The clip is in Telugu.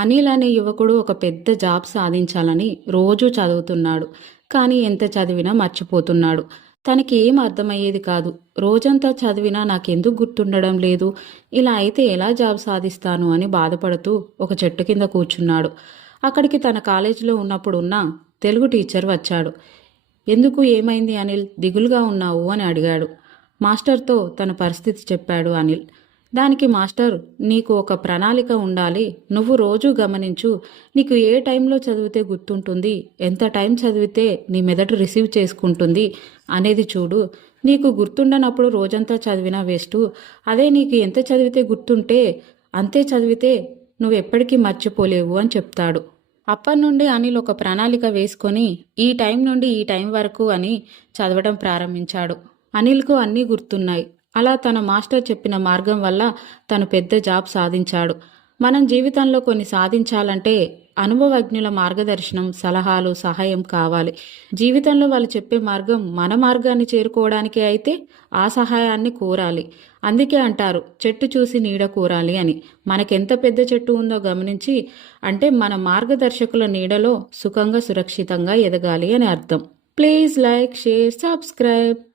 అనిల్ అనే యువకుడు ఒక పెద్ద జాబ్ సాధించాలని రోజూ చదువుతున్నాడు. కానీ ఎంత చదివినా మర్చిపోతున్నాడు. తనకి ఏం అర్థమయ్యేది కాదు. రోజంతా చదివినా నాకెందుకు గుర్తుండడం లేదు? ఇలా అయితే ఎలా జాబ్ సాధిస్తాను అని బాధపడుతూ ఒక చెట్టు కింద కూర్చున్నాడు. అక్కడికి తన కాలేజీలో ఉన్నప్పుడున్న తెలుగు టీచర్ వచ్చాడు. ఎందుకు ఏమైంది అనిల్? దిగులుగా ఉన్నావు అని అడిగాడు. మాస్టర్తో తన పరిస్థితి చెప్పాడు అనిల్. దానికి మాస్టర్, నీకు ఒక ప్రణాళిక ఉండాలి. నువ్వు రోజూ గమనించు. నీకు ఏ టైంలో చదివితే గుర్తుంటుంది, ఎంత టైం చదివితే నీ మెదడు రిసీవ్ చేసుకుంటుంది అనేది చూడు. నీకు గుర్తుండనప్పుడు రోజంతా చదివినా వేస్టు. అదే నీకు ఎంత చదివితే గుర్తుంటే అంతే చదివితే నువ్వు ఎప్పటికీ మర్చిపోలేవు అని చెప్తాడు. అప్పటి నుండి అనిల్ ఒక ప్రణాళిక వేసుకొని ఈ టైం నుండి ఈ టైం వరకు అని చదవడం ప్రారంభించాడు. అనిల్కు అన్నీ గుర్తున్నాయి. అలా తన మాస్టర్ చెప్పిన మార్గం వల్ల తను పెద్ద జాబ్ సాధించాడు. మనం జీవితంలో కొన్ని సాధించాలంటే అనుభవజ్ఞుల మార్గదర్శనం, సలహాలు, సహాయం కావాలి. జీవితంలో వాళ్ళు చెప్పే మార్గం మన మార్గాన్ని చేరుకోవడానికి అయితే ఆ సహాయాన్ని కోరాలి. అందుకే అంటారు, చెట్టు చూసి నీడ కోరాలి అని. మనకెంత పెద్ద చెట్టు ఉందో గమనించి, అంటే మన మార్గదర్శకుల నీడలో సుఖంగా సురక్షితంగా ఎదగాలి అని అర్థం. Please like, share, subscribe.